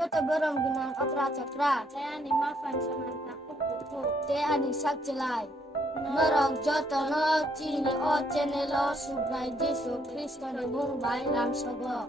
Jota berong ginang opera cakra. Saya ni mafan samanta kuku. Te ani sakjelai. Merong jota no cini o cenelo subrai Jesu Kristo ni mung bai lam sogo.